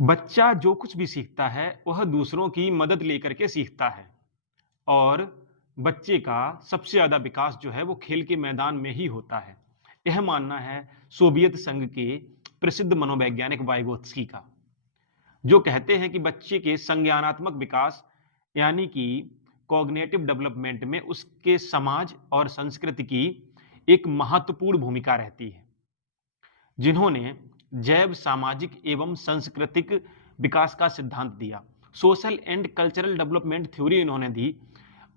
बच्चा जो कुछ भी सीखता है वह दूसरों की मदद लेकर के सीखता है और बच्चे का सबसे ज्यादा विकास जो है वो खेल के मैदान में ही होता है। यह मानना है सोवियत संघ के प्रसिद्ध मनोवैज्ञानिक वाइगोत्स्की का, जो कहते हैं कि बच्चे के संज्ञानात्मक विकास यानी कि कॉग्निटिव डेवलपमेंट में उसके समाज और संस्कृति की एक महत्वपूर्ण भूमिका रहती है। जिन्होंने जैव सामाजिक एवं सांस्कृतिक विकास का सिद्धांत दिया, social and cultural development theory इन्होंने दी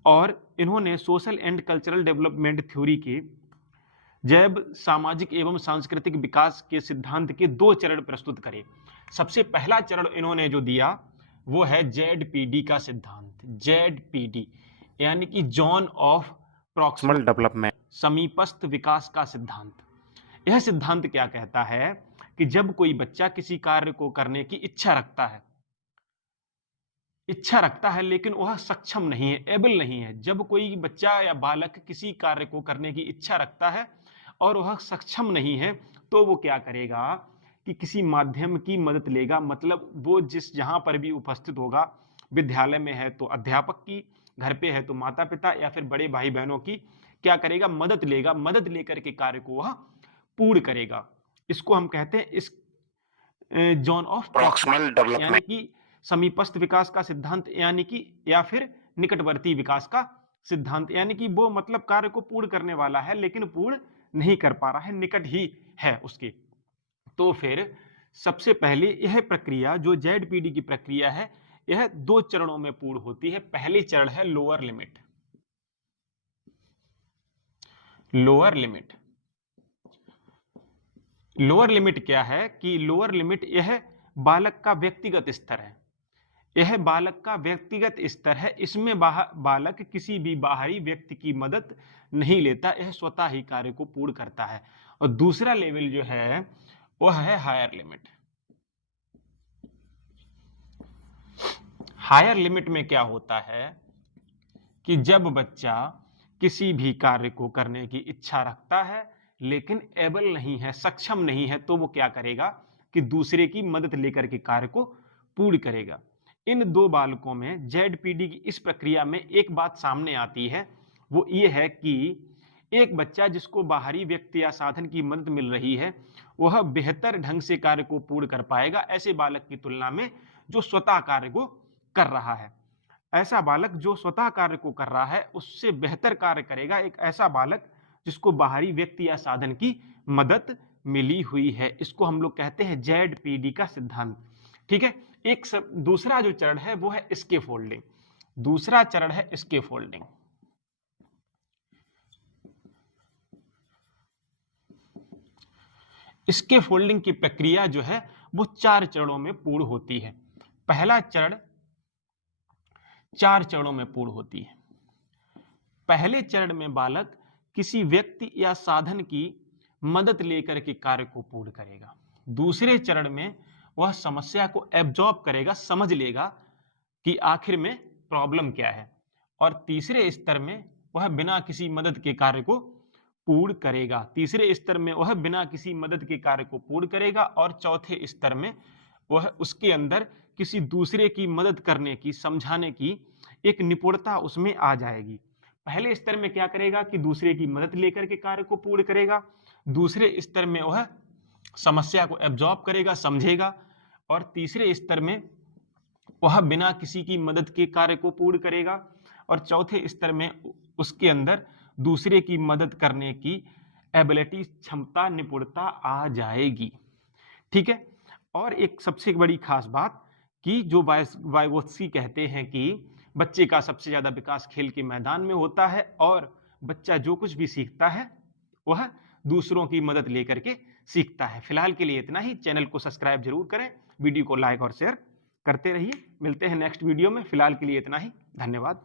और इन्होंने social and cultural development theory के जैव सामाजिक एवं सांस्कृतिक विकास के सिद्धांत के 2 चरण प्रस्तुत करे। सबसे पहला चरण इन्होंने जो दिया वो है जेडपीडी का सिद्धांत, जेडपीडी यानी कि जोन ऑफ प्रॉक्सिमल डेवलपमेंट, समीपस्थ विकास का सिद्धांत। यह सिद्धांत क्या कहता है कि जब कोई बच्चा किसी कार्य को करने की इच्छा रखता है लेकिन वह सक्षम नहीं है, एबल नहीं है, जब कोई बच्चा या बालक किसी कार्य को करने की इच्छा रखता है और वह सक्षम नहीं है तो वो क्या करेगा कि किसी माध्यम की मदद लेगा। मतलब वो जहां पर भी उपस्थित होगा, विद्यालय में है तो अध्यापक की, घर पे है तो माता पिता या फिर बड़े भाई बहनों की क्या करेगा, मदद लेगा। मदद लेकर के कार्य को वह पूर्ण करेगा। इसको हम कहते हैं इस जोन ऑफ प्रॉक्सिमल डेवलपमेंट यानी कि समीपस्थ विकास का सिद्धांत, यानी कि या फिर निकटवर्ती विकास का सिद्धांत, यानी कि वो मतलब कार्य को पूर्ण करने वाला है लेकिन पूर्ण नहीं कर पा रहा है, निकट ही है उसके। तो फिर सबसे पहले यह प्रक्रिया जो जेडपीडी की प्रक्रिया है यह 2 चरणों में पूर्ण होती है। पहली चरण है lower limit. Lower limit, lower limit क्या है कि लोअर लिमिट यह बालक का व्यक्तिगत स्तर है, यह बालक का व्यक्तिगत स्तर है। इसमें बालक किसी भी बाहरी व्यक्ति की मदद नहीं लेता, यह स्वतः ही कार्य को पूर्ण करता है। और दूसरा लेवल जो है वह है हायर लिमिट। हायर लिमिट में क्या होता है कि जब बच्चा किसी भी कार्य को करने की इच्छा रखता है लेकिन एबल नहीं है, सक्षम नहीं है, तो वो क्या करेगा कि दूसरे की मदद लेकर के कार्य को पूर्ण करेगा। इन 2 बालकों में जेडपीडी की इस प्रक्रिया में एक बात सामने आती है, वो ये है कि एक बच्चा जिसको बाहरी व्यक्ति या साधन की मदद मिल रही है वह बेहतर ढंग से कार्य को पूर्ण कर पाएगा ऐसे बालक की तुलना में जो स्वतः कार्य को कर रहा है। ऐसा बालक जो स्वतः कार्य को कर रहा है उससे बेहतर कार्य करेगा एक ऐसा बालक जिसको बाहरी व्यक्ति या साधन की मदद मिली हुई है। इसको हम लोग कहते हैं जेडपीडी का सिद्धांत। ठीक है। दूसरा जो चरण है वो है स्कैफोल्डिंग। दूसरा चरण है स्कैफोल्डिंग। स्कैफोल्डिंग की प्रक्रिया जो है वो 4 चरणों में पूर्ण होती है। पहला चरण 4 चरणों में पूर्ण होती है। पहले चरण में बालक किसी व्यक्ति या साधन की मदद लेकर के कार्य को पूर्ण करेगा। दूसरे चरण में वह समस्या को एब्जॉर्ब करेगा, समझ लेगा कि आखिर में प्रॉब्लम क्या है। और तीसरे स्तर में वह बिना किसी मदद के कार्य को पूर्ण करेगा। तीसरे स्तर में वह बिना किसी मदद के कार्य को पूर्ण करेगा और चौथे स्तर में वह उसके अंदर किसी दूसरे की मदद करने की, समझाने की एक निपुणता उसमें आ जाएगी। पहले स्तर में क्या करेगा कि दूसरे की मदद लेकर के कार्य को पूर्ण करेगा। दूसरे स्तर में वह समस्या को एब्जॉर्ब करेगा, समझेगा। और तीसरे स्तर में वह बिना किसी की मदद के कार्य को पूर्ण करेगा। और चौथे स्तर में उसके अंदर दूसरे की मदद करने की एबिलिटी, क्षमता, निपुणता आ जाएगी। ठीक है। और एक सबसे बड़ी खास बात कि जो वाइगोत्स्की कहते हैं कि बच्चे का सबसे ज्यादा विकास खेल के मैदान में होता है और बच्चा जो कुछ भी सीखता है वह दूसरों की मदद लेकर के सीखता है। फिलहाल के लिए इतना ही। चैनल को सब्सक्राइब जरूर करें, वीडियो को लाइक और शेयर करते रहिए। मिलते हैं नेक्स्ट वीडियो में। फिलहाल के लिए इतना ही। धन्यवाद।